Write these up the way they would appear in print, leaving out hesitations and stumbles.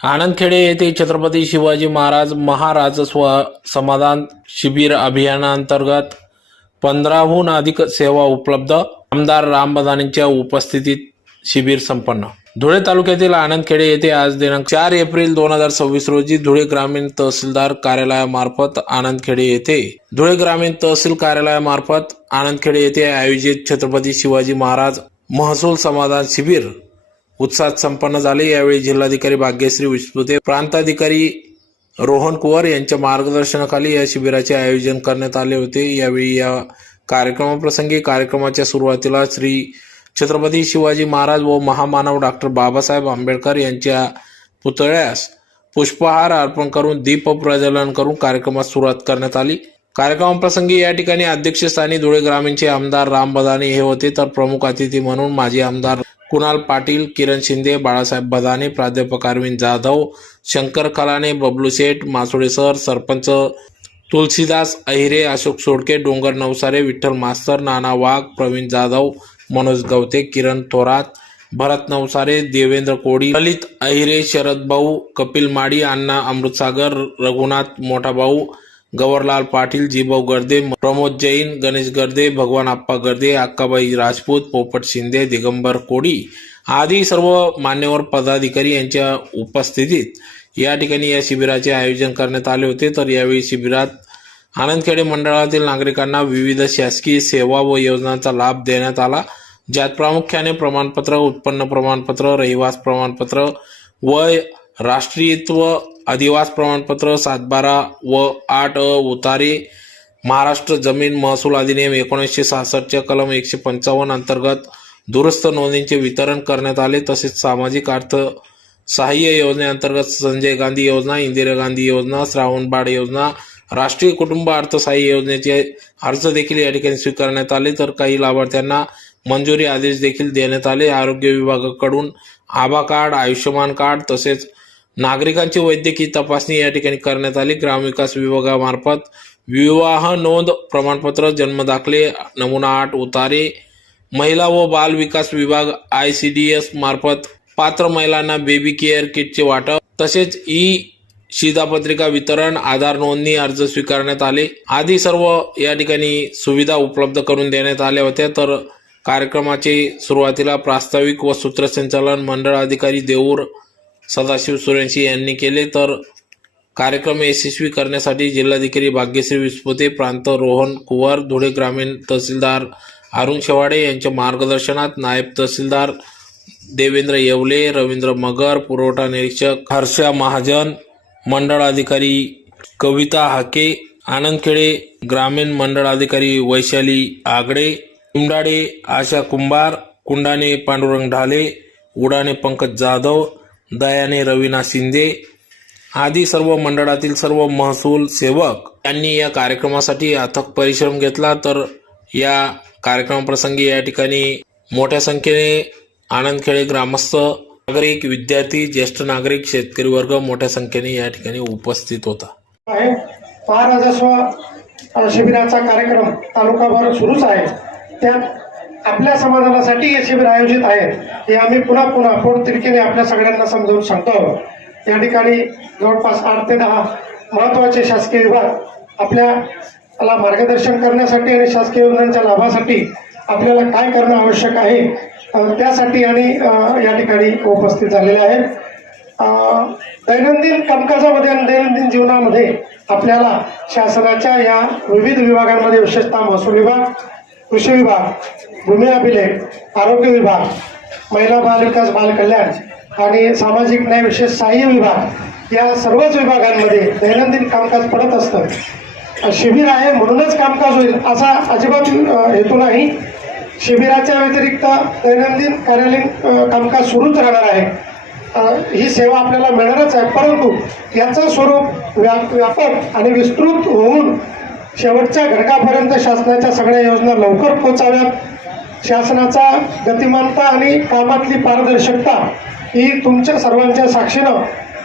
आनंदखेडे येथे छत्रपती शिवाजी महाराज महाराजस्व समाधान शिबिर अभियानांतर्गत 15हून अधिक सेवा उपलब्ध। आमदार राम बदानेंच्या उपस्थितीत शिबिर संपन्न। धुळे तालुक्यातील आनंदखेडे येथे आज दिनांक 4 एप्रिल 2026 रोजी धुळे ग्रामीण तहसीलदार कार्यालयामार्फत आनंदखेडे येथे आयोजित छत्रपती शिवाजी महाराज महसूल समाधान शिबिर उत्साहात संपन्न झाले। यावेळी जिल्हाधिकारी भाग्यश्री विस्पुते, प्रांताधिकारी रोहन कुवर यांच्या मार्गदर्शनाखाली या शिबिराचे आयोजन करण्यात आले होते। यावेळी या कार्यक्रमाप्रसंगी कार्यक्रमाच्या सुरुवातीला श्री छत्रपती शिवाजी महाराज व महामानव डॉक्टर बाबासाहेब आंबेडकर यांच्या पुतळ्यास पुष्पहार अर्पण करून दीप प्रज्वलन करून कार्यक्रमास सुरुवात करण्यात आली। कार्यक्रमाप्रसंगी या ठिकाणी अध्यक्षस्थानी धुळे ग्रामीणचे आमदार राम बदाने हे होते, तर प्रमुख अतिथी म्हणून माजी आमदार कुणाल पाटील, किरण शिंदे, बाळासाहेब बदाने, प्राध्यापक अरविंद जाधव, शंकर खलाने, बबलू शेठ, मासोळे सर, सरपंच तुलसीदास अहिरे, अशोक सोडके, डोंगर नवसारे, विठ्ठल मास्तर, नाना वाघ, प्रवीण जाधव, मनोज गवते, किरण थोरात, भरत नवसारे, देवेंद्र कोडी, ललित अहिरे, शरद भाऊ, कपिल माडी, अण्णा अमृतसागर, रघुनाथ मोठा भाऊ, गवरलाल पाटील, जीभाऊ गर्दे, प्रमोद जैन, गणेश गर्दे, भगवान आप्पा गर्दे, अक्काबाई राजपूत, पोपट शिंदे, दिगंबर कोडी आदी सर्व मान्यवर पदाधिकारी यांच्या उपस्थितीत या ठिकाणी या शिबिराचे आयोजन करण्यात आले होते। तर यावेळी शिबिरात आनंदखेडे मंडळातील नागरिकांना विविध शासकीय सेवा व योजनांचा लाभ देण्यात आला, ज्यात प्रामुख्याने प्रमाणपत्र, उत्पन्न प्रमाणपत्र, रहिवास प्रमाणपत्र, वय, राष्ट्रीयत्व, अधिवास प्रमाणपत्र, 7/12 व 8 उतारे, महाराष्ट्र जमीन महसूल अधिनियम 1966 कलम 155 अंतर्गत दुरुस्त नोंदींचे वितरण करण्यात आले। तसेच सामाजिक अर्थ सहाय्य योजनेअंतर्गत संजय गांधी योजना, इंदिरा गांधी योजना, श्रावणबाळ योजना, राष्ट्रीय कुटुंब अर्थसहाय्य योजनेचे अर्ज देखील या ठिकाणी स्वीकारण्यात आले। तर काही लाभार्थ्यांना मंजुरी आदेश देखील देण्यात आले। आरोग्य विभागाकडून आभा कार्ड, आयुष्यमान कार्ड तसेच नागरिकांची वैद्यकीय तपासणी या ठिकाणी करण्यात आली। ग्रामविकास विभागामार्फत विवाह नोंद प्रमाणपत्र, जन्मदाखले, नमुना 8 उतारे, महिला व बाल विकास विभाग ICDS मार्फत पात्र महिलांना बेबी केअर किटचे वाटप, तसेच शिधापत्रिका वितरण, आधार नोंदणी अर्ज स्वीकारण्यात आले आदी सर्व या ठिकाणी सुविधा उपलब्ध करून देण्यात आल्या होत्या। तर कार्यक्रमाचे सुरुवातीला प्रास्ताविक व सूत्रसंचालन मंडळ अधिकारी देऊर सदाशिव सूर्यवंशी यांनी केले। तर कार्यक्रम यशस्वी करण्यासाठी जिल्हाधिकारी भाग्यश्री विस्पुते, प्रांत रोहन कुवर, धुळे ग्रामीण तहसीलदार अरुण शेवाडे यांच्या मार्गदर्शनात नायब तहसीलदार देवेंद्र येवले, रवींद्र मगर, पुरवठा निरीक्षक हर्षा महाजन, मंडळ अधिकारी कविता हाके, आनंदखेडे ग्रामीण मंडळ अधिकारी वैशाली आगडे, कुंडाडे आशा कुंभार, कुंडाने पांडुरंग ढाले, उडाने पंकज जाधव, दयाने रवीना शिंदे आदी सर्व मंडळातील सर्व महसूल सेवक यांनी या कार्यक्रमासाठी अथक परिश्रम घेतला। तर या कार्यक्रमाप्रसंगी या ठिकाणी मोठ्या संख्येने आनंदखेडे ग्रामस्थ, नागरिक, विद्यार्थी, ज्येष्ठ नागरिक, शेतकरी वर्ग मोठ्या संख्येने या ठिकाणी उपस्थित होता। महाराजस्व शिबिराचा कार्यक्रम तालुकाभर सुरूच आहे, त्यात आपल्या समाधानासाठी हे शिबिर आयोजित आहे हे आम्ही पुन्हा पोटतिडकीने आपल्या सगळ्यांना समजावून सांगतो। या ठिकाणी जवळपास 8 ते 10 महत्त्वाचे शासकीय विभाग आपल्याला मार्गदर्शन करण्यासाठी आणि शासकीय योजनांच्या लाभासाठी आपल्याला काय करणं आवश्यक आहे त्यासाठी आणि या ठिकाणी उपस्थित झालेले आहेत। दैनंदिन कामकाजामध्ये आणि दैनंदिन जीवनामध्ये आपल्याला शासनाच्या या विविध विभागांमध्ये, विशेषतः महसूल विभाग, कृषी विभाग, भूमी अभिलेख, आरोग्य विभाग, महिला बाल विकास बाल कल्याण आणि सामाजिक न्याय विशेष सहाय्य विभाग या सर्वच विभागांमध्ये दैनंदिन कामकाज पडत असतं। शिबिर आहे म्हणूनच कामकाज होईल असा अजिबात हेतू नाही। शिबिराच्या व्यतिरिक्त दैनंदिन कार्यालयीन कामकाज सुरूच राहणार आहे। ही सेवा आपल्याला मिळणारच आहे, परंतु याचं स्वरूप व्यापक आणि विस्तृत होऊन शेवटच्या घटकापर्यंत शासनाच्या सगळ्या योजना लवकर पोहोचाव्यात, शासनाचा गतिमानता आणि कामातली पारदर्शकता ही तुमच्या सर्वांच्या साक्षीनं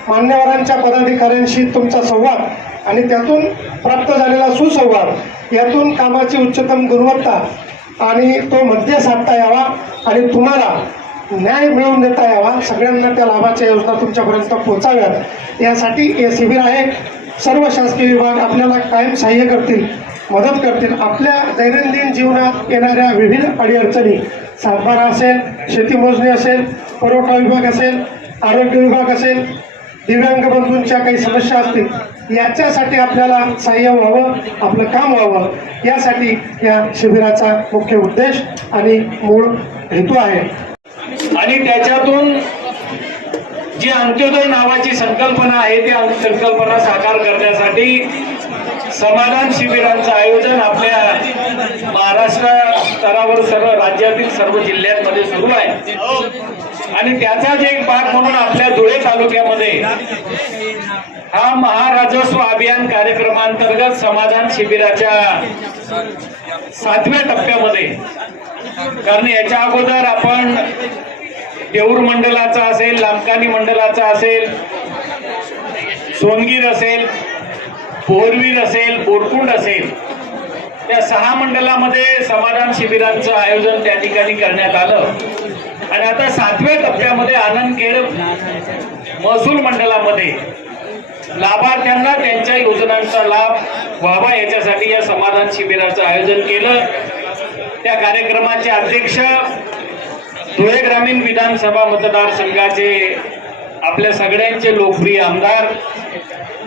मान्यवरांच्या पदाधिकाऱ्यांशी तुमचा संवाद आणि त्यातून प्राप्त झालेला सुसंवाद यातून कामाची उच्चतम गुणवत्ता आणि तो मध्य साधता यावा आणि तुम्हाला न्याय मिळवून देता यावा, सगळ्यांना त्या लाभाच्या योजना तुमच्यापर्यंत पोहोचाव्यात यासाठी हे शिबिर आहे. सर्व शासकीय विभाग आपल्याला कायम सहाय्य करतील, मदत करतील. आपल्या दैनंदिन जीवनात येणाऱ्या विविध अडीअडचणी, सातबारा असेल, शेती मोजणी असेल, पुरवठा विभाग असेल, आरोग्य विभाग असेल, दिव्यांग बंधूंच्या काही समस्या असतील, याच्यासाठी आपल्याला सहाय्य व्हावं, आपलं काम व्हावं, यासाठी या शिबिराचा मुख्य उद्देश आणि मूळ हेतू आहे. आणि त्याच्यातून जी अंत्योदय नावाची संकल्पना आहे त्या संकल्पना साकार करण्यासाठी समाधान शिबिरांचं आयोजन आपल्या महाराष्ट्र स्तरावर सर्व राज्यातील सर्व जिल्ह्यांमध्ये सुरू आहे. आणि त्याचाच एक भाग म्हणून आपल्या धुळे तालुक्यामध्ये हा महाराजस्व अभियान कार्यक्रमांतर्गत समाधान शिबिराच्या 7व्या टप्प्यामध्ये, कारण याच्या अगोदर आपण देऊर मंडलाचा असेल, लांबकानी मंडलाचा असेल, सोनगीर असेल, पोहरवीर असेल, बोरकुंड असेल, त्या 6 मंडलामध्ये समाधान शिबिरांचं आयोजन त्या ठिकाणी करण्यात आलं. आणि आता 7व्या टप्प्यामध्ये आनंदखेड महसूल मंडलामध्ये लाभार्थ्यांना त्यांच्या योजनांचा लाभ व्हावा याच्यासाठी या समाधान शिबिराचं आयोजन केलं. त्या कार्यक्रमाचे अध्यक्ष धुळे ग्रामीण विधानसभा मतदारसंघाचे आपल्या सगळ्यांचे लोकप्रिय आमदार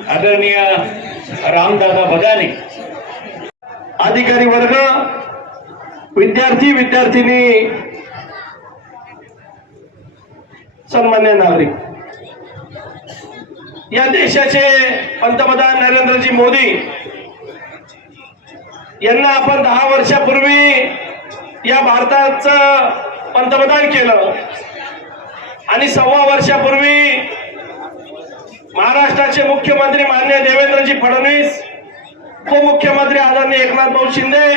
आदरणीय रामदादा बगाने, अधिकारी वर्ग, विद्यार्थी विद्यार्थिनी, सन्मान्य नागरिक, या देशाचे पंतप्रधान नरेंद्रजी मोदी यांना आपण 10 वर्षापूर्वी या भारताचं पंतप्रधान केलं आणि 1.25 वर्षापूर्वी महाराष्ट्राचे मुख्यमंत्री माननीय देवेंद्रजी फडणवीस, उपमुख्यमंत्री आदरणीय एकनाथ भाऊ शिंदे,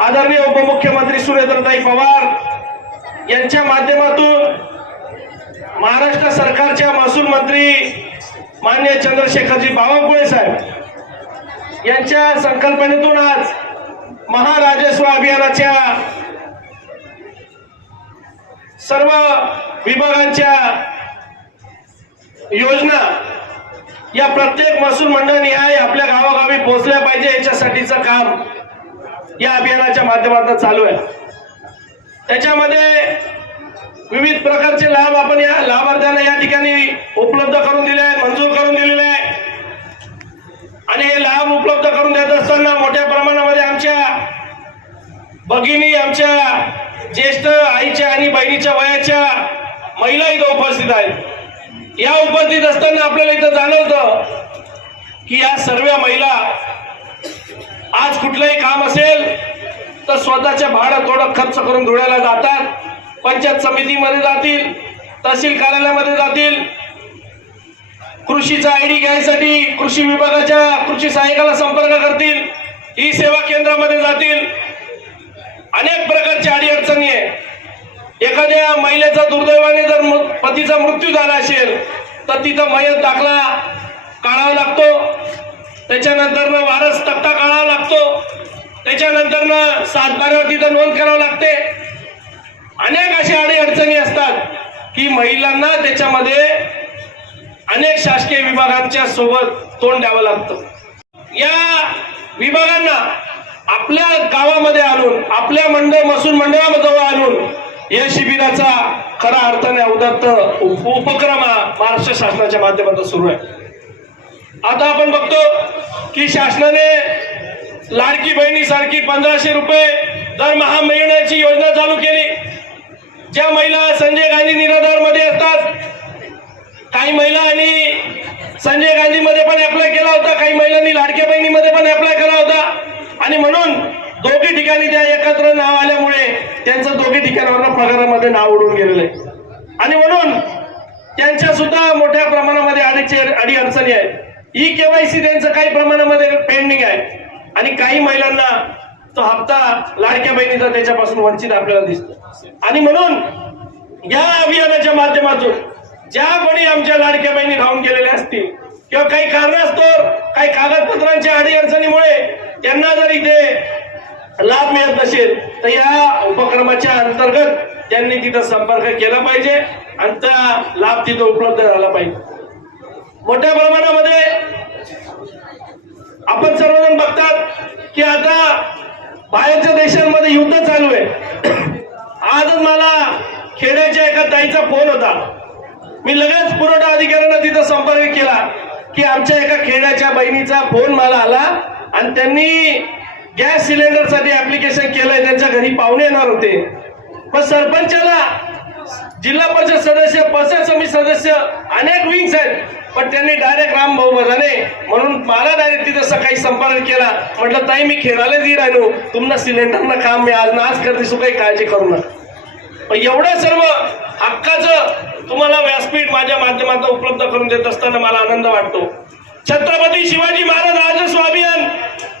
आदरणीय उपमुख्यमंत्री सुरेंद्रताई पवार यांच्या माध्यमातून महाराष्ट्र सरकारच्या महसूल मंत्री माननीय चंद्रशेखरजी बावनकुळे साहेब यांच्या संकल्पनेतून आज महाराजस्व अभियानाच्या सर्व विभागांच्या योजना या प्रत्येक महसूल मंडळनिहाय आपल्या गावागावी पोहोचल्या पाहिजे याच्यासाठीचं काम या अभियानाच्या माध्यमातून चालू आहे. त्याच्यामध्ये विविध प्रकारचे लाभ आपण या लाभार्थ्यांना या ठिकाणी उपलब्ध करून दिले आहेत, मंजूर करून दिलेले आहे. आणि हे लाभ उपलब्ध करून देत असताना मोठ्या प्रमाणामध्ये आमच्या भगिनी, आमच्या ज्येष्ठ आईच्या आणि बहिणीच्या वयाच्या महिला इथं उपस्थित आहेत. या उपस्थित असताना आपल्याला इथं जाणवतं की या सर्व महिला आज कुठलंही काम असेल तर स्वतःच्या भाडं थोडं खर्च करून धुळ्याला जातात, पंचायत समितीमध्ये जातील, तहसील कार्यालयामध्ये जातील, कृषीचा आयडी घ्यायसाठी कृषी विभागाच्या कृषी सहाय्यकाला संपर्क करतील, ई सेवा केंद्रामध्ये जातील. अनेक प्रकारच्या अडीअडचणी आहे. एखाद्या महिलेचा दुर्दैवाने जर पतीचा मृत्यू झाला असेल तर तिथं मयत दाखला काढावा लागतो, त्याच्यानंतर वारस तक्ता काढावा लागतो, त्याच्यानंतर सातबाऱ्यावर तिथं नोंद करावं लागते. अनेक अशा अडीअडचणी असतात की महिलांना त्याच्यामध्ये अनेक शासकीय विभागांच्या सोबत तोंड द्यावं लागतं. या विभागांना आपल्या गावामध्ये आणून, आपल्या महसूल मंडळाजवळ आणून या शिबिराचा खरा अर्थाने अवदत्त उपक्रम महाराष्ट्र शासनाच्या माध्यमातून सुरू आहे. आता आपण बघतो की शासनाने लाडकी बहिणीसारखी 1500 रुपये दरमहा मिळण्याची योजना चालू केली. ज्या महिला संजय गांधी निराधार मध्ये असतात, काही महिलांनी संजय गांधी मध्ये पण अप्लाय केला होता, काही महिलांनी लाडक्या बहिणीमध्ये पण अप्लाय केला होता. आणि म्हणून दोघी ठिकाणी त्या एकत्र नाव आल्यामुळे त्यांचं दोघी ठिकाणावर पगारामध्ये नाव उडून गेलेलं आहे. आणि म्हणून त्यांच्या सुद्धा मोठ्या प्रमाणामध्ये अडीअडचणी आहेत. ई केवायसी त्यांचं काही प्रमाणामध्ये पेंडिंग आहे आणि काही महिलांना तो हप्ता लाडक्या बहिणीचा त्याच्यापासून वंचित आपल्याला दिसतो. आणि म्हणून या अभियानाच्या माध्यमातून ज्या कोणी आमच्या लाडक्या बहिणी राहून गेलेल्या असतील किंवा काही कारणास्तव काही कागदपत्रांच्या अडीअडचणीमुळे त्यांना जर इथे लाभ मिळत नसेल तर या उपक्रमाच्या अंतर्गत त्यांनी तिथं संपर्क केला पाहिजे आणि त्या लाभ तिथं उपलब्ध झाला पाहिजे. मोठ्या प्रमाणामध्ये आपण सर्वजण बघतात की आता बाहेरच्या देशांमध्ये युद्ध चालू आहे. आजच मला खेड्याच्या एका ताईचा फोन होता. मी लगेच पुरवठा अधिकाऱ्यांना तिथं संपर्क केला की आमच्या एका खेड्याच्या बहिणीचा फोन मला आला आणि त्यांनी गॅस सिलेंडरसाठी ऍप्लिकेशन केलंय. त्यांच्या घरी पाहुणे येणार होते. पण सरपंचाला, जिल्हा परिषद सदस्य, पंचायत समिती सदस्य अनेक विंग्स आहेत, पण त्यांनी डायरेक्ट राम भाऊ बजाने म्हणून मला डायरेक्ट तिथं सकाळी संपर्क केला. म्हटलं ताई मी खेळायला जी राहिलो तुम्हाला सिलेंडरनं काम मी आज करते सो काही काळजी करू नका. पण एवढं सर्व हक्काचं तुम्हाला व्यासपीठ माझ्या माध्यमातून उपलब्ध करून देत असताना मला आनंद वाटतो. छत्रपती शिवाजी महाराज राजस्व अभियान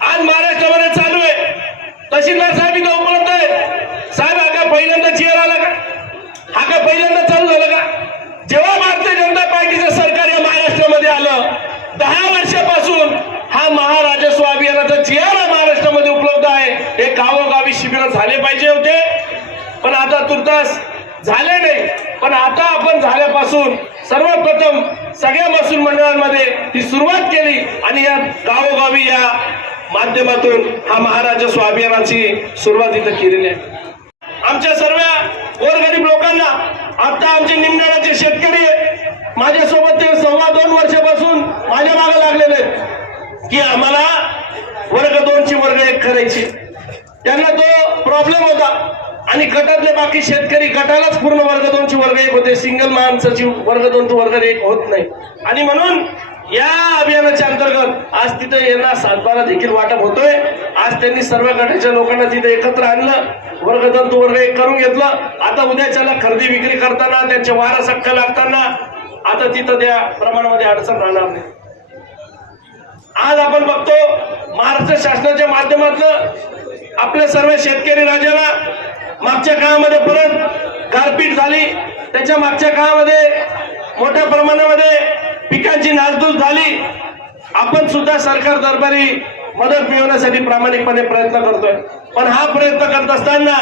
आज महाराष्ट्रामध्ये चालू आहे. तहसीलदार साहेब इथं उपलब्ध आहेत. साहेब हा का पहिल्यांदा चेअर आला का? हा का पहिल्यांदा चालू झालं का? जेव्हा भारतीय जनता पार्टीचं सरकार या महाराष्ट्रामध्ये आलं 10 वर्षापासून हा महाराजस्व अभियानाचा चेअर महाराष्ट्रामध्ये उपलब्ध आहे. हे गावोगावी शिबिर झाले पाहिजे होते, पण आता तुर्तास झाले नाही. पण आता आपण झाल्यापासून सर्वप्रथम सगळ्या महसूल मंडळांमध्ये ही सुरुवात केली आणि या गावोगावी या माध्यमातून हा महाराजस्व अभियानाची सुरुवात इथं केलेली आहे. आमच्या सर्व गोरगरीब लोकांना आता आमचे निमणाचे शेतकरी माझ्यासोबत ते 2.25 वर्षापासून माझ्या मागे लागलेले आहेत की आम्हाला वर्ग 2 ची वर्ग 1 करायची. त्यांना तो प्रॉब्लेम होता आणि गटातले बाकी शेतकरी गटालाच पूर्ण वर्ग 2 ची वर्ग 1 होते. सिंगल माणसाची वर्ग 2 तो वर्ग 1 होत नाही. आणि म्हणून या अभियानाच्या अंतर्गत आज तिथे यांना सातबारा देखील वाटप होतोय. आज त्यांनी सर्व गटाच्या लोकांना तिथे एकत्र आणलं, वर्ग 2 तो वर्ग 1 करून घेतलं. आता उद्याच्याला खरेदी विक्री करताना त्यांचे वारस हक्क लागताना आता तिथं त्या प्रमाणामध्ये अडचण राहणार नाही. आज आपण बघतो महाराष्ट्र शासनाच्या माध्यमातून आपल्या सर्व शेतकरी राजाला मागच्या काळामध्ये परत गारपीट झाली, त्याच्या मागच्या काळामध्ये मोठ्या प्रमाणामध्ये पिकांची नासधूस झाली. आपण सुद्धा सरकार दरबारी मदत मिळवण्यासाठी प्रामाणिकपणे प्रयत्न करतोय. पण हा प्रयत्न करत असताना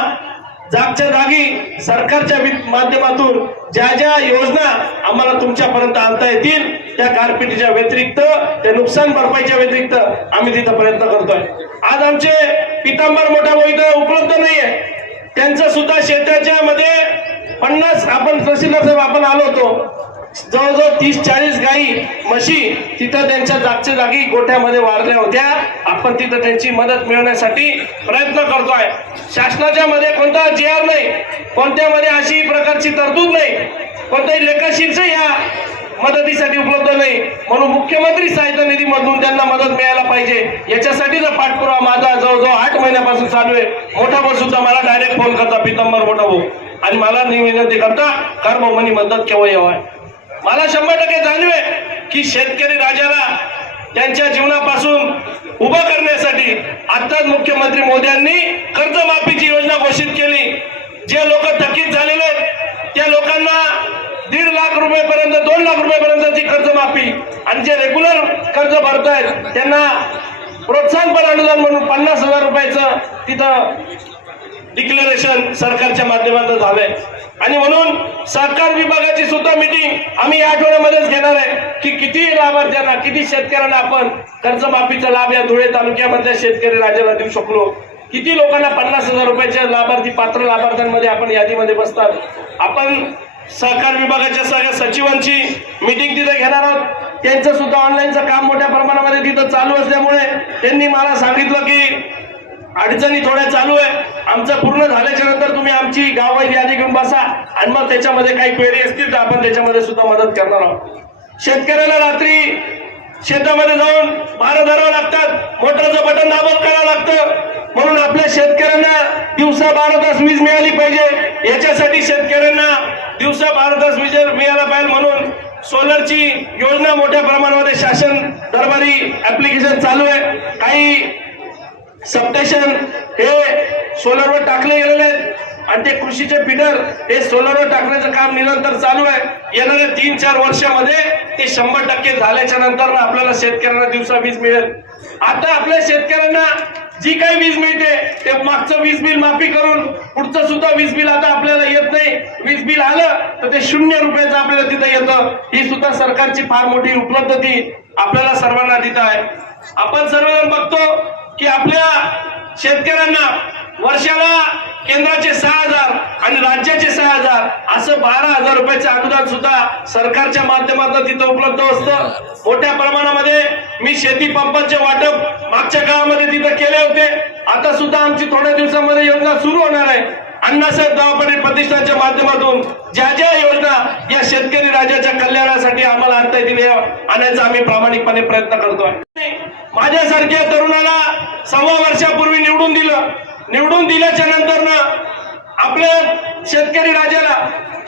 जागच्या जागी सरकारच्या माध्यमातून ज्या ज्या योजना आम्हाला तुमच्यापर्यंत आणता येतील त्या गारपिटीच्या व्यतिरिक्त, त्या नुकसान भरपाईच्या व्यतिरिक्त आम्ही तिथं प्रयत्न करतोय. आज आमचे पितांबर मोठा भाऊ इथं उपलब्ध नाहीये. त्यांचं सुद्धा शेताच्या मध्ये 50 आपण तहसीलदार साहेब आपण आलो होतो, जवळजवळ 30-40 गाई म्हशी तिथं त्यांच्या जागच्या जागी गोठ्यामध्ये वारल्या होत्या. आपण तिथं त्यांची मदत मिळवण्यासाठी प्रयत्न करतोय. शासनाच्या मध्ये कोणता GR नाही, कोणत्यामध्ये अशी प्रकारची तरतूद नाही, कोणत्याही लेखाशीर्ष या मदतीसाठी उपलब्ध नाही. म्हणून मुख्यमंत्री सहायता निधीमधून त्यांना मदत मिळायला पाहिजे याच्यासाठीचा पाठपुरावा माझा जवळजवळ 8 महिन्यापासून चालू आहे. मोठा भाऊ सुद्धा मला डायरेक्ट फोन करता, पितांबर मोठा भाऊ, आणि मला विनंती करता कार भाऊ म्हणी मदत केव्हा यावं. मला 100% जाणीव आहे की शेतकरी राजाला त्यांच्या जीवनापासून उभं करण्यासाठी आताच मुख्यमंत्री मोदींनी कर्जमाफीची योजना घोषित केली. जे लोक थकीत झालेले आहेत त्या लोकांना 1.5 लाख रुपयापर्यंत 2 लाख रुपयापर्यंतची कर्जमाफी, आणि जे रेग्युलर कर्ज भरतायत त्यांना प्रोत्साहनपर अनुदान म्हणून 50,000 रुपयाचं तिथं डिक्लेरेशन सरकारच्या माध्यमातून झालंय. आणि म्हणून सहकार विभागाची सुद्धा मीटिंग आम्ही या आठवड्यामध्येच घेणार आहे की किती लाभार्थ्यांना, किती शेतकऱ्यांना आपण कर्जमाफीचा लाभ या धुळे तालुक्यामधल्या शेतकरी राजाला देऊ शकलो, किती लोकांना 50,000 रुपयाचे लाभार्थी पात्र लाभार्थ्यांमध्ये आपण यादीमध्ये बसतात. आपण सहकार विभागाच्या सगळ्या सचिवांची मीटिंग तिथे घेणार आहोत. त्यांचं सुद्धा ऑनलाईनचं काम मोठ्या प्रमाणामध्ये तिथं चालू असल्यामुळे त्यांनी मला सांगितलं की अडचणी थोड्या चालू आहे, आमचं पूर्ण झाल्याच्या नंतर तुम्ही आमची गावाची यादी घेऊन बसा आणि मग त्याच्यामध्ये काही क्वेरी असतील तर आपण त्याच्यामध्ये सुद्धा मदत करणार आहोत. शेतकऱ्याला रात्री शेतामध्ये जाऊन बारा धरावं लागतात, मोटरचं बटन दाबत करावं लागतं. म्हणून आपल्या शेतकऱ्यांना दिवसा 12 तास वीज मिळाली पाहिजे. याच्यासाठी शेतकऱ्यांना दिवसा 12 तास वीज मिळायला पाहिजे म्हणून सोलरची योजना मोठ्या प्रमाणामध्ये शासन दरबारी ऍप्लिकेशन चालू आहे. काही सबस्टेशन हे सोलरवर टाकले गेलेले आहेत. आणि ते कृषीचे फिडर हे सोलरवर टाकण्याचं काम निरंतर चालू आहे. येणाऱ्या 3-4 वर्षामध्ये ते 100% झाल्याच्या नंतर आपल्याला शेतकऱ्यांना दिवसा वीज मिळेल. आता आपल्या शेतकऱ्यांना जी काही वीज मिळते ते मागचं वीज बिल माफी करून पुढचं सुद्धा वीज बिल आता आपल्याला येत नाही. वीज बिल आलं तर ते 0 रुपयाचं आपल्याला तिथं येतं. ही सुद्धा सरकारची फार मोठी उपलब्धी आपल्याला सर्वांना तिथं आहे. आपण सर्वजण बघतो की आपल्या शेतकऱ्यांना वर्षाला केंद्राचे 6,000 आणि राज्याचे 6,000 असं 12,000 रुपयाचं अनुदान सुद्धा सरकारच्या माध्यमातून तिथं उपलब्ध असतं. मोठ्या प्रमाणामध्ये मी शेती पंपाचे वाटप मागच्या काळामध्ये तिथं केले होते. आता सुद्धा आमची थोड्या दिवसामध्ये योजना सुरू होणार आहे. अण्णासाहेब दाभाडे प्रतिष्ठानच्या माध्यमातून ज्या ज्या योजना या शेतकरी राजाच्या कल्याणासाठी आम्हाला आणता येतील आणायचा आम्ही प्रामाणिकपणे प्रयत्न करतोय. माझ्यासारख्या तरुणाला 1.25 वर्षापूर्वी निवडून दिल्याच्या नंतर आपल्या शेतकरी राजाला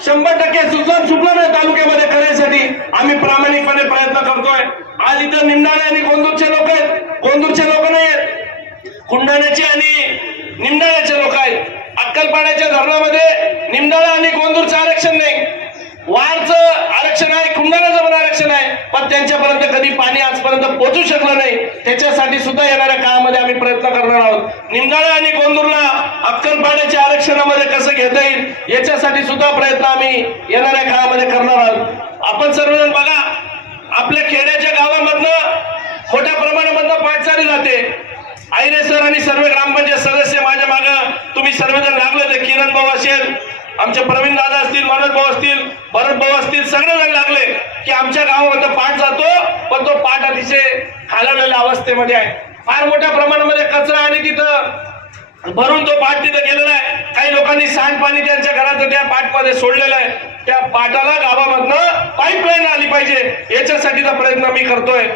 100% सुजलाम तालुक्यामध्ये करण्यासाठी आम्ही प्रामाणिकपणे प्रयत्न करतोय. आज इथं निमडाळे आणि गोंदूरचे लोक आहेत. गोंदूरचे लोक नाही आहेत, कुंडाण्याचे आणि निमडाळ्याचे लोक आहेत. अक्कलपाड्याच्या धरणामध्ये निमडाळा आणि गोंदूरचं आरक्षण नाही, वारचं आरक्षण आहे, कुंडाण्याचं पण आरक्षण आहे, पण त्यांच्यापर्यंत कधी पाणी आजपर्यंत पोहोचू शकलं नाही. त्याच्यासाठी सुद्धा येणाऱ्या काळामध्ये आम्ही प्रयत्न करणार आहोत. निमडाळा आणि गोंदूरला अक्कलपाड्याच्या आरक्षणामध्ये कसं घेता येईल याच्यासाठी सुद्धा प्रयत्न आम्ही येणाऱ्या काळामध्ये करणार आहोत. आपण सर्वजण बघा, आपल्या खेड्याच्या गावामधनं मोठ्या प्रमाणामधनं पाटसारी जाते. आयरे सर आणि सर्व ग्रामपंचायत सदस्य माझ्या मागं तुम्ही सर्वजण लागले. ते किरण भाऊ असेल, आमचे प्रवीण दादा असतील, मनोज भाऊ असतील, भरत भाऊ असतील, सगळेजण लागले की आमच्या गावामध्ये पाट जातो, पण तो पाट अतिशय खालावलेल्या अवस्थेमध्ये आहे. फार मोठ्या प्रमाणामध्ये कचरा आणि तिथं भरून तो पाट तिथं गेलेला आहे. काही लोकांनी सांडपाणी त्यांच्या घराचं त्या पाटमध्ये सोडलेलं आहे. त्या पाटाला गावामधनं पाईपलाईन आली पाहिजे याच्यासाठीचा प्रयत्न मी करतोय.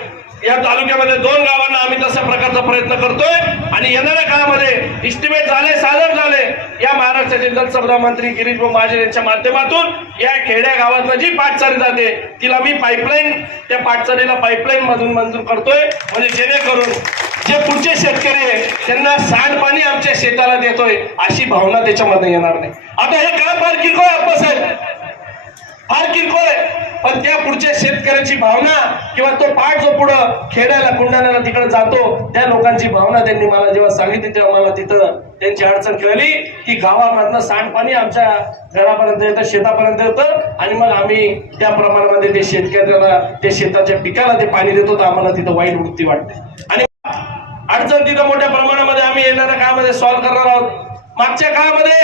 या तालुक्यामध्ये 2 गावांना आम्ही तशा प्रकारचा प्रयत्न करतोय आणि येणाऱ्या काळामध्ये इस्टिमेट झाले, सादर झाले. या महाराष्ट्राचे जलसंपदा मंत्री गिरीश भाऊ महाजन यांच्या माध्यमातून या खेड्या गावातनं जी पाटचारी जाते तिला मी पाईपलाईन, त्या पाटचारीला पाईपलाईन मधून मंजूर करतोय, म्हणजे जेणेकरून जे पुढचे शेतकरी आहे त्यांना सांडपाणी आमच्या शेताला देतोय अशी भावना त्याच्यामध्ये येणार नाही. आता हे काम फार किरकोळ आप्पासाहेब, फार किरकोळ आहे, पण त्या पुढच्या शेतकऱ्याची भावना किंवा तो पाठ जो पुढं खेड्याला कुंडाण्याला तिकडे जातो त्या लोकांची भावना त्यांनी मला जेव्हा सांगितली तेव्हा मला तिथं त्यांची अडचण कळली की गावामधनं सांडपाणी आमच्या घरापर्यंत येतं, शेतापर्यंत येतं आणि मग आम्ही त्या प्रमाणामध्ये ते शेतकऱ्याला त्या शेताच्या पिकाला ते पाणी देतो तर आम्हाला तिथं वाईट वृत्ती वाटते. आणि अडचण तिथं मोठ्या प्रमाणामध्ये आम्ही येणाऱ्या काळामध्ये सॉल्व्ह करणार आहोत. मागच्या काळामध्ये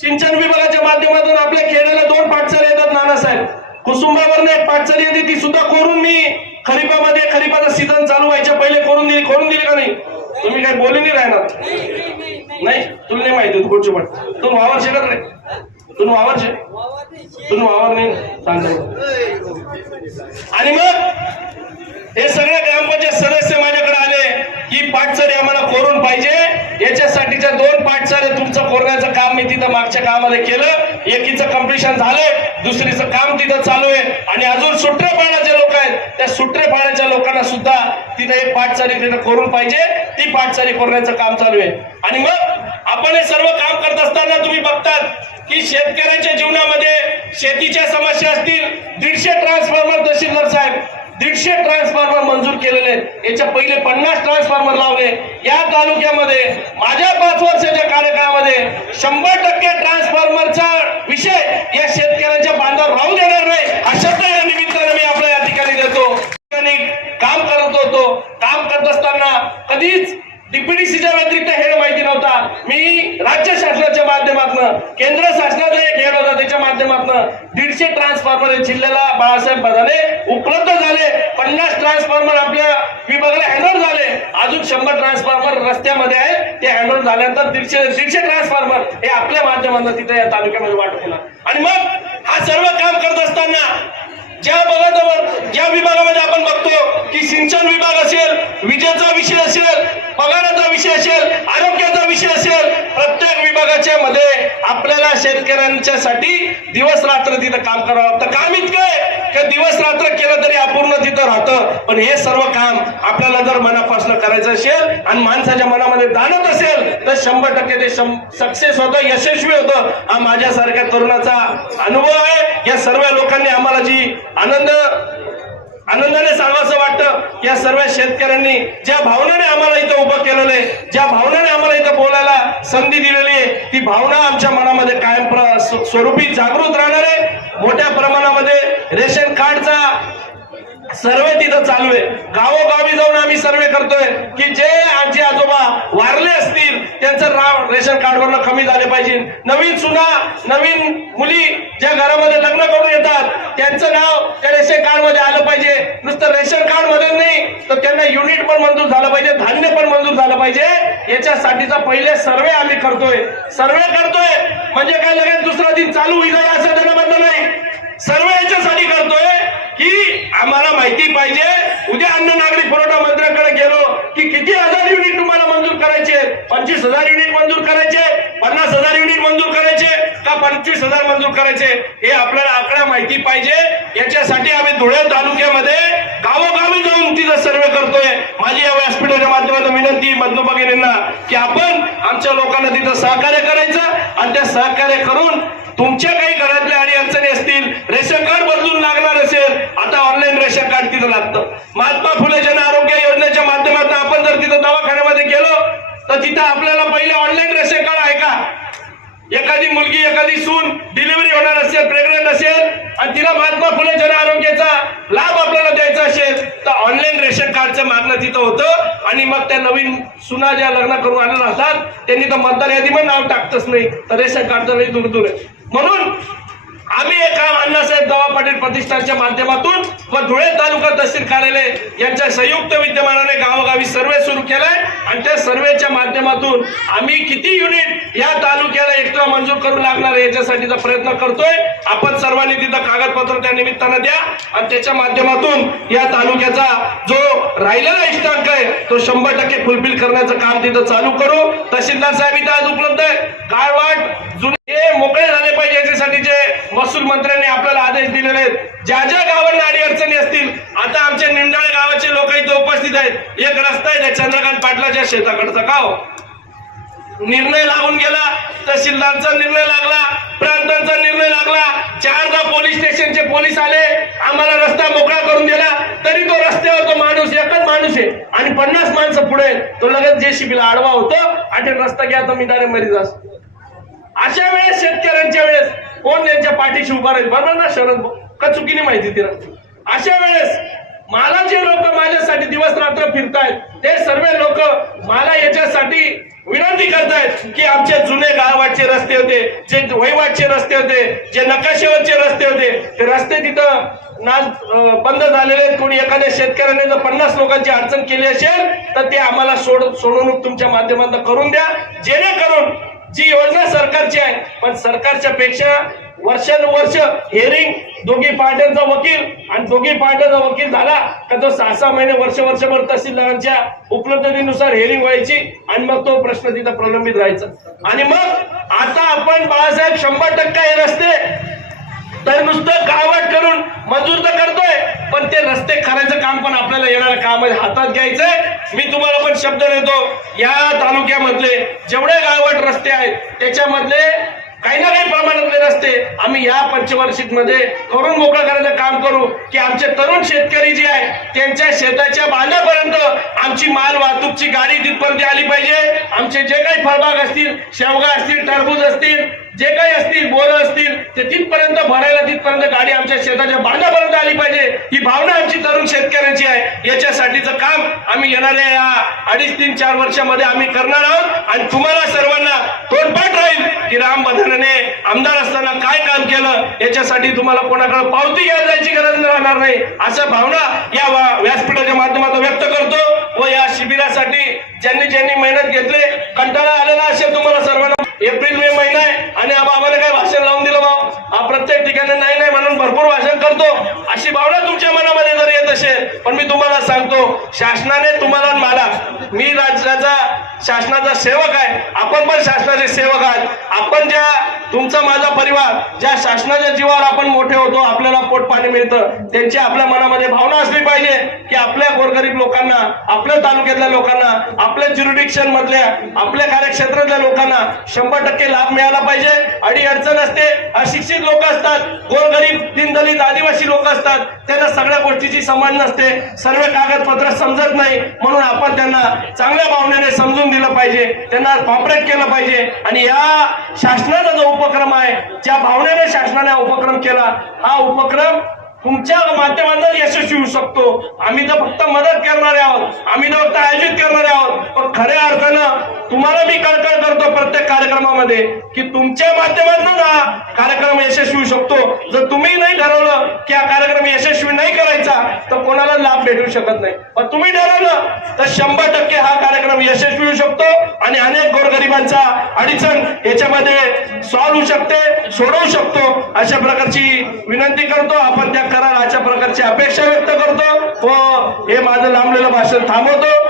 सिंचन विभागाच्या माध्यमातून आपल्या खेड्याला 2 पाटचाली येतात. नानासाहेब कुसुंबावरनं एक पाटचाली येते, ती सुद्धा कोरून मी खरीपाचा सीझन चालू व्हायच्या पहिले कोरून दिली का नाही? तुम्ही काय बोलले नाही राहणार नाही, तुला नाही माहिती तू कुठची पण तू वावर शेतात रे, तू वावर नाही सांगतो. आणि मग हे सगळे ग्रामपंचायत सदस्य माझ्याकडे आले की पाटचारी आम्हाला कोरून पाहिजे. याच्यासाठीच्या 2 पाटचारी तुमचं कोरण्याचं काम मी तिथं मागच्या कामामध्ये केलं. एकीचं कम्प्लिशन झालंय, दुसरीचं काम तिथं चालू आहे आणि अजून सुट्रेपाड्याचे लोक आहेत, त्या सुट्रेपाड्याच्या लोकांना सुद्धा तिथं एक पाटचारी तिथं कोरून पाहिजे. ती पाटचारी कोरण्याचं काम चालू आहे. आणि मग आपण हे सर्व काम करत असताना तुम्ही बघतात की शेतकऱ्यांच्या जीवनामध्ये शेतीच्या समस्या असतील. 150 ट्रान्सफॉर्मर तहसीलदार साहेब 150 ट्रान्सफॉर्मर मंजूर केलेले आहेत. याच्या पहिले 50 ट्रान्सफॉर्मर लावले. या तालुक्यामध्ये माझ्या 5 वर्षाच्या कार्यकाळामध्ये 100% ट्रान्सफॉर्मरचा विषय या शेतकऱ्यांच्या बांधावर राहू देणार नाही हा शब्द या निमित्ताने मी आपल्या या ठिकाणी देतो. काम करत होतो, काम करत असताना कधीच डीपीडीसीच्या व्यतिरिक्त हेड माहिती नव्हता. मी राज्य शासनाच्या माध्यमातून, केंद्र शासनाचा एक हेड होता त्याच्या माध्यमातून 150 ट्रान्सफॉर्मर जिल्ह्याला बाळासाहेब बदाने उपलब्ध झाले. 50 ट्रान्सफॉर्मर आपल्या विभागाला हँडओव्हर झाले. अजून 100 ट्रान्सफॉर्मर रस्त्यामध्ये आहेत. ते हँडओव्हर झाल्यानंतर 150 ट्रान्सफॉर्मर हे आपल्या माध्यमातून तिथे या तालुक्यामध्ये वाटप केला. आणि मग हा सर्व काम करत असताना ज्या विभागामध्ये आपण बघतो की सिंचन विभाग असेल, विजेचा विषय असेल, पगाराचा विषय असेल, आरोग्याचा विषय असेल, प्रत्येक विभागाच्या मध्ये आपल्याला शेतकऱ्यांच्यासाठी दिवस रात्र तिथं काम करावं लागतं. काम इतकं आहे की दिवस रात्र केलं तरी अपूर्ण तिथं राहतं. पण हे सर्व काम आपल्याला जर मनापासून करायचं असेल आणि माणसाच्या मनामध्ये जाणत असेल तर 100% ते सक्सेस होतं, यशस्वी होतं. हा माझ्यासारख्या तरुणाचा अनुभव आहे. या सर्व लोकांनी आम्हाला जी आनंदाने सांगावंसं वाटतं, या सर्व शेतकऱ्यांनी ज्या भावनेने आम्हाला इथं उभं केलेलं आहे, ज्या भावनेने आम्हाला इथं बोलायला संधी दिलेली आहे, ती भावना आमच्या मनामध्ये कायम स्वरूपी जागृत राहणार आहे. मोठ्या प्रमाणामध्ये रेशन कार्डचा सर्वे तिथं चालू आहे. गावोगावी जाऊन आम्ही सर्वे करतोय की जे आजी आजोबा वारले असतील त्यांचं रेशन कार्डवरनं कमी झाले पाहिजे. नवीन सुना, नवीन मुली ज्या घरामध्ये लग्न करून येतात त्यांचं नाव त्या रेशन कार्ड मध्ये आलं पाहिजे. नुसतं रेशन कार्ड मध्ये नाही तर त्यांना युनिट पण मंजूर झालं पाहिजे, धान्य पण मंजूर झालं पाहिजे. याच्यासाठीचा पहिले सर्वे आम्ही करतोय. सर्वे करतोय म्हणजे काय लगेच दुसरा दिन चालू होईल असं त्याला बंद नाही. सर्वे याच्यासाठी करतोय की आम्हाला माहिती पाहिजे. उद्या अन्न नागरी पुरवठा मंत्र्याकडे गेलो की किती हजार युनिट तुम्हाला मंजूर करायचे, 25,000 युनिट मंजूर करायचे, 50,000 युनिट मंजूर करायचे का 25,000 मंजूर करायचे, हे आपल्याला आकडा माहिती पाहिजे. याच्यासाठी आम्ही धुळे तालुक्यामध्ये गावोगावी जाऊन तिथं सर्वे करतोय. माझी या व्यासपीठाच्या माध्यमातून विनंती मधनु भगिनींना की आपण आमच्या लोकांना तिथं सहकार्य करायचं आणि त्या सहकार्य करून तुमच्या काही घरातल्या अडचणी असतील, रेशन कार्ड बदलून लागणार असेल, आता ऑनलाईन रेशन कार्ड तिथं लागतं. महात्मा फुले जन आरोग्य योजनेच्या माध्यमातून आपण जर तिथं दवाखान्यामध्ये गेलो तर तिथं आपल्याला पहिले ऑनलाईन रेशन कार्ड आहे का? एखादी मुलगी, एखादी सून डिलिव्हरी होणार असेल, प्रेग्नंट असेल आणि तिला महात्मा फुले जन आरोग्याचा लाभ आपल्याला द्यायचा असेल तर ऑनलाईन रेशन कार्डचं मागणं तिथं होतं. आणि मग त्या नवीन सुना ज्या लग्न करून आलेल्या असतात त्यांनी तर मतदार यादीमध्ये नाव टाकतच नाही, तर रेशन कार्डचं लई दूर आहे. म्हणून आम्ही हे काम अण्णासाहेब दावा पाटील प्रतिष्ठानच्या माध्यमातून व धुळे तालुका तहसील कार्यालय यांच्या संयुक्त विद्यमानाने गावोगावी सर्वे सुरू केलाय आणि त्या सर्वेच्या माध्यमातून आम्ही किती युनिट या तालुक्याला एक्स्ट्रा मंजूर करू लागणार याच्यासाठीचा प्रयत्न करतोय. आपण सर्वांनी तिथं कागदपत्र त्या निमित्तानं द्या आणि त्याच्या माध्यमातून या तालुक्याचा जो राहिलेला इष्टांक आहे तो 100% फुलफिल करण्याचं काम तिथं चालू करू. तहसीलदार साहेब इथं आज उपलब्ध आहे. काळवाट जुने मोकळे झाले पाहिजे याच्यासाठी जे महसूल मंत्र्यांनी आपल्याला आदेश दिलेले आहेत. ज्या ज्या गावांना अडचणी असतील, आता आमच्या निंदाळे गावाचे लोक इथे उपस्थित आहेत. एक रस्ता आहे त्या चंद्रकांत पाटलाच्या शेताकडचा गाव, निर्णय लागून गेला, तहसीलदारचा निर्णय लागला, प्रांतांचा निर्णय लागला, 4दा पोलीस स्टेशनचे पोलीस आले, आम्हाला रस्ता मोकळा करून दिला, तरी तो रस्त्यावर तो माणूस एकच माणूस आहे आणि 50 माणसं पुढे, तो लगेच जेसीबीला आडवा होतो आणि रस्ता घ्या तर मी डायरेक्ट मरीत असतो. अशा वेळेस शेतकऱ्यांच्या वेळेस कोण त्यांच्या पाठीशी उभा राहील? बरोबर ना शरद का चुकीने माहिती तिला? अशा वेळेस मला जे लोक माझ्यासाठी दिवस रात्र फिरतायत ते सर्व लोक मला याच्यासाठी विनंती करतायत की आमचे जुने गावाचे रस्ते होते, जे वहिवाटचे रस्ते होते, जे नकाशेवरचे रस्ते होते, ते रस्ते तिथं बंद झालेले आहेत. कोणी एखाद्या शेतकऱ्याने जर 50 लोकांची अडचण केली असेल तर ते आम्हाला सोडवणूक तुमच्या माध्यमातून करून द्या, जेणेकरून जी योजना सरकारची आहे पण सरकारच्या पेक्षा वर्षानुवर्ष हिअरिंग दोघी पार्ट्यांचा वकील आणि दोघी पार्ट्यांचा वकील झाला का तो 6-6 महिने वर्षभर तहसीलदारांच्या उपलब्धतेनुसार हिअरिंग व्हायची आणि मग तो प्रश्न तिथं प्रलंबित राहायचा. आणि मग आता आपण बाळासाहेब 100% हे रस्ते तर नुसतं गावात करून मंजूर तर करतोय पण ते रस्ते करायचं काम पण आपल्याला येणाऱ्या कामामध्ये हातात घ्यायचंय. मी तुम्हाला पण शब्द देतो, या तालुक्यामधले जेवढे गावात रस्ते आहेत त्याच्यामधले काही ना काही प्रमाणातले रस्ते आम्ही या पंचवार्षिक मध्ये करून मोकळं करायचं काम करू की आमचे तरुण शेतकरी जे आहे त्यांच्या शेताच्या बांधापर्यंत आमची माल वाहतूकची गाडी तिथपर्यंत आली पाहिजे. आमचे जे काही फळबाग असतील, शेवगा असतील, टरबूज असतील, जे काही असतील, बोरं असतील, ते तिथपर्यंत भरायला तिथपर्यंत गाडी आमच्या शेताच्या बांधापर्यंत आली पाहिजे. ही भावना आमची तरुण शेतकऱ्यांची आहे. याच्यासाठीचं काम आम्ही येणाऱ्या या 2.5-3-4 वर्षामध्ये आम्ही करणार आहोत आणि तुम्हाला सर्वांना तोंडपाठ राहील की राम बंधाराने आमदार असताना काय काम केलं. याच्यासाठी तुम्हाला कोणाकडे पावती घ्यायला जायची गरज राहणार नाही, असं भावना या व्यासपीठाच्या माध्यमातून व्यक्त करतो. व या शिबिरासाठी ज्यांनी मेहनत घेतली, कंटाळा आलेला असेल तुम्हाला सर्वांना. एप्रिल-मे महिना आहे आणि आम्हाला काय भाषण लावून दिलं भाऊ, हा प्रत्येक ठिकाणी नाही म्हणून भरपूर भाषण करतो अशी भावना तुमच्या मनामध्ये जर येत असेल, पण मी तुम्हाला सांगतो शासनाने तुम्हाला मला, मी राज्याचा शासनाचा सेवक आहे, आपण पण शासनाचे सेवक आहात. आपण ज्या तुमचा माझा परिवार ज्या शासनाच्या जीवावर आपण मोठे होतो, आपल्याला पोट पाणी पाहायला मिळतं. त्यांची आपल्या मनामध्ये भावना असली पाहिजे की आपल्या गोरगरीब लोकांना, आपल्या तालुक्यातल्या लोकांना, आपल्या ज्युरिडिक्शन मधल्या, आपल्या कार्यक्षेत्रातल्या लोकांना 100% लाभ मिळाला पाहिजे. अडी अडचण असते, अशिक्षित लोक असतात, गोरगरीब दीनदलित आदिवासी लोक असतात, त्यांना सगळ्या गोष्टीची समज नसते, सर्व कागदपत्र समजत नाही. म्हणून आपण त्यांना चांगल्या भावनेने समजून दिलं पाहिजे, त्यांना कॉपरेट केलं पाहिजे. आणि या शासनाचा जो उपक्रम आहे, ज्या भावनेने शासनाने हा उपक्रम केला, हा उपक्रम तुमच्या माध्यमातून यशस्वी होऊ शकतो. आम्ही तर फक्त मदत करणारे आहोत, आम्ही तर फक्त आयोजित करणारे आहोत. पण खऱ्या अर्थानं तुम्हाला मी कळकळ करतो प्रत्येक कार्यक्रमामध्ये की तुमच्या माध्यमातून हा कार्यक्रम यशस्वी होऊ शकतो. जर तुम्ही नाही ठरवलं की हा कार्यक्रम यशस्वी नाही करायचा तर कोणाला लाभ भेटू शकत नाही. पण तुम्ही ठरवलं तर 100% हा कार्यक्रम यशस्वी होऊ शकतो आणि अनेक गोरगरिबांचा अडचण याच्यामध्ये सॉल्व्ह होऊ शकते, सोडवू शकतो. अशा प्रकारची विनंती करतो. आपण त्या कराल अशा प्रकारची अपेक्षा व्यक्त करतो व हे माझं लांबलेलं भाषण थांबवतो.